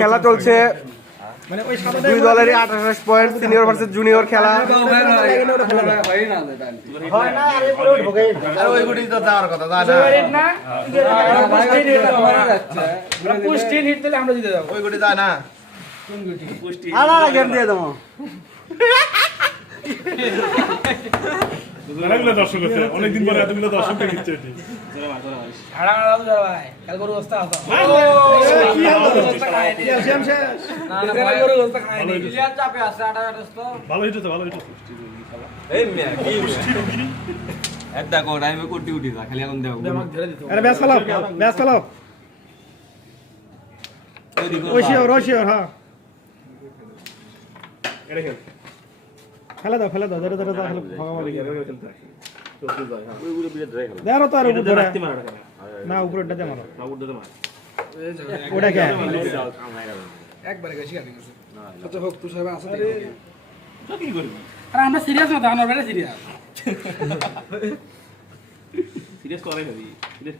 খেলা চলছে, দুই দলেরই 28 পয়েন্ট, সিনিয়র ভার্সেস জুনিয়র খেলা। দর্শক আছে অনেকদিন পরে এতগুলো দর্শক দিচ্ছে ভালো হইতেছে ভালো হইতেছে দেখো টাইমে কোটি উঠি যা খালি এখন দেখো আরে ব্যাস ফেলাও, ব্যাস ফেলাও। রশিওর হ্যাঁ, ফেলে দাও ফেলে দাও, ধরে ধরে দাও, দেখো তো আর উপরে ধরে না, উপরেটা দে মারো, ওটা কে একবারে গেছি গাড়ি গেছে। আচ্ছা হোক, তুই সবাই আসতে কি করবি? আরে আমরা সিরিয়াস না, আমরা বেটা সিরিয়াস। সিরিয়াস করে নাকি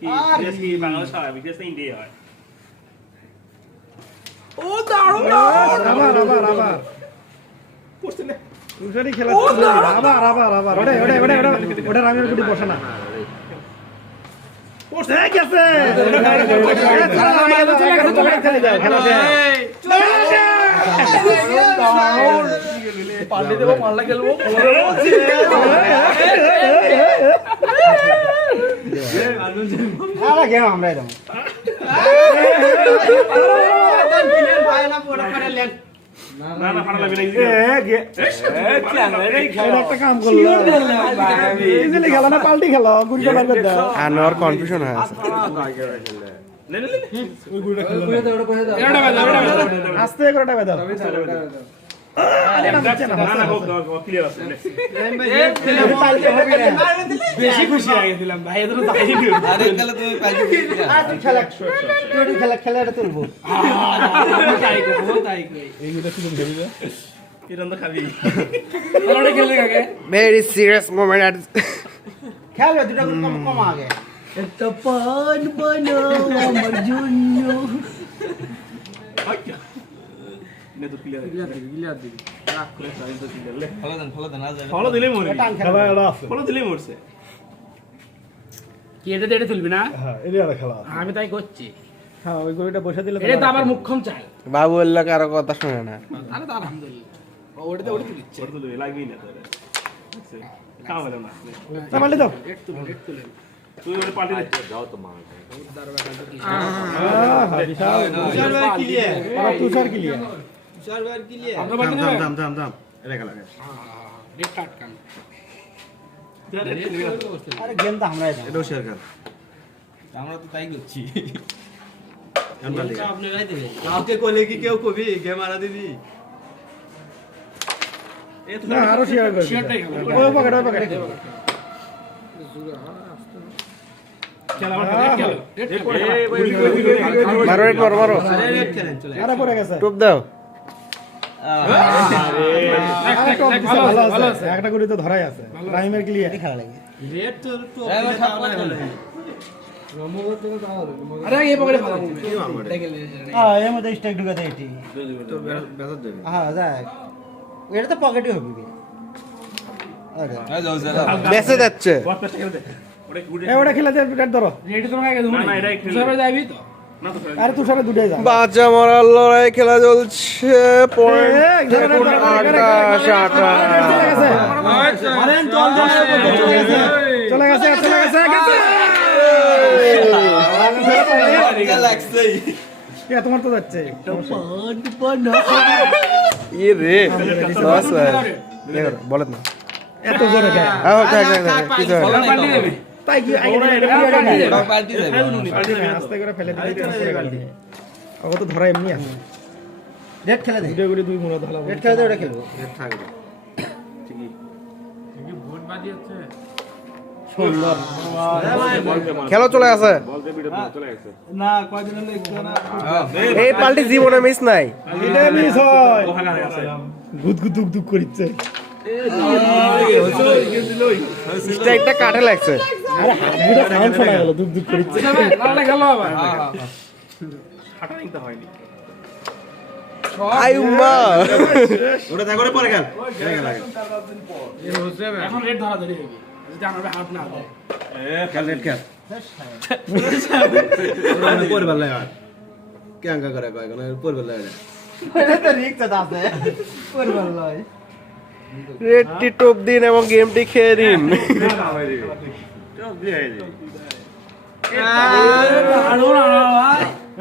সিরিয়াস কি বাংলাদেশ হয় বিশেষ ইন্ডিয়া হয়। ও দাঁড়ো আবার আবার আবার পড়ছে না উসারি খেলা চলছে, আবার আবার আবার ওটা ওটা ওটা ওটা রামের গুটি বসে না, পড়ছে গেছে, চলে যাও খেলা পাল্টে দেবো, মাল্লা খেলবো। আমরা একদম না না ফাড়া লাগবে না একটা কাম করলো, ইজিলি খেলা না পাল্টি খেলা, গুড়িটা বার করে দাও। আনোয়ার কনফিউশন হয়ে আছে। আস্তে করে টাকা দাও, বেশি খুশি হয়ে গেছিলাম ভাই, এদের তো তাই দিও। আরে তাহলে তুমি পাইছো খেলা খেলাটা তুলবো, তাই কই তাই কই এইগুলো শুধু ভেবে যা কিরণ খাবি ওরে খেলে কাকে ভেরি সিরিয়াস মোমেন্ট এট খেলবে দুটো কম কম আগে, একটা পান বানাও আমার জন্য। নে তো ক্লিয়ার গিলার দিবি রাখ করে সাইজ তো ক্লিয়ার লে ফলো দেন আজ ফলো দিলেই মরে খেলা এটা আছে, ফলো দিলেই মরছে। কি এটা দেড়ে তুলবি না? হ্যাঁ এটা খেলা আছে। আমি তাই করছি, হ্যাঁ ওই গড়িটা বসে দিলে এটা তো আবার মুখ্যম চাল। বাবু বললো কারো কথা শুনে না। আরে তো আলহামদুলিল্লাহ ওটা ওটা তুলিচ্ছে, ছোট দিলে লাগবেই না তোরে কাম হলো না পাল্টি দাও, রেট তুলে তুই ওরে পাল্টি দে যাও তো মা তুষার ক্লিয়ার, আমরা বাকি দেব থাম থাম এটা খেলা রেট কাট কাম। আরে গেম তো আমরাই দাও, এটাও শেয়ার কর। আমরা তো তাই করছি আপনারাই দেবেন। কাউকে কোলে কি কেউ কবি গেম আরা দিবি না আরো শেয়ার করবে, শেয়ারটাই খেলো। ওই পকেট ওই পকেট খেলা আমার রেট খেলো, রেট খেলো। মারো রেট মারো মারো, আরে পড়ে গেছে, টুপ দাও। ভালো আছে, একটা গুড়ি তো ধরাই আছে, রাইমের ক্লিয়ার খেলা লাগে। আরে এই পকেটে ভালো হ্যাঁ এর মধ্যে স্ট্রাইক ঢুকাতে এটি, হ্যাঁ যাক এটা তো পকেটই হবে কি, আরে যাও যাও বেঁচে যাচ্ছে। বস পেছনে খেলতে ওরে গুড ওটা খেলা যায়, বিরাট ধরো, রেট তোমাকে আগে দেবো না, না, এটাই খেলবে। সবাই যাবি তো না তো আরে তুষারে দুটাই যা, বাচ্চা মরার লড়াই খেলা চলছে, পয়েন্ট দেখুন 28 চলে গেছে চলে গেছে লাগছেই তোমার তো যাচ্ছে, ইয়ে রে লস বলেন না এত জোরে খেলা কিছু হয় না। পাল্টি দেবে তাই কি পাল্টি যাবে আস্তে করে ফেলে দিলে ও তো ধরা এমনি আছে, রেড খেলা দে, গুড়ি দুই মুড়া ধরা, রেড খেলা দে, ওটা খেলবো ভোট বাজি হচ্ছে সুন্দর, খেলা চলে আছে। না কয়দিন হলো একটু না এই পাল্টি জীবনে মিস নাই। এটা মিস হয়, ওখানে আছে গুদ গুদ দুক দুক করিচ্ছে, স্ট্রাইকটা কাটে লাগছে। লাল খেলো আবার হাঁটা নিতে হয়নি আইউম্মা এখন রেড ধরা ধরে হবে যদি আমার হাত না দেয় এটা তো রিক্স আছে করবার লয় রেডটি টোপ দিন এবং গেমটি খেয়ে দিন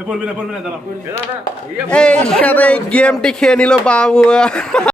পড়বি না দাঁড়া এই সাথে গেমটি খেয়ে নিল বাবু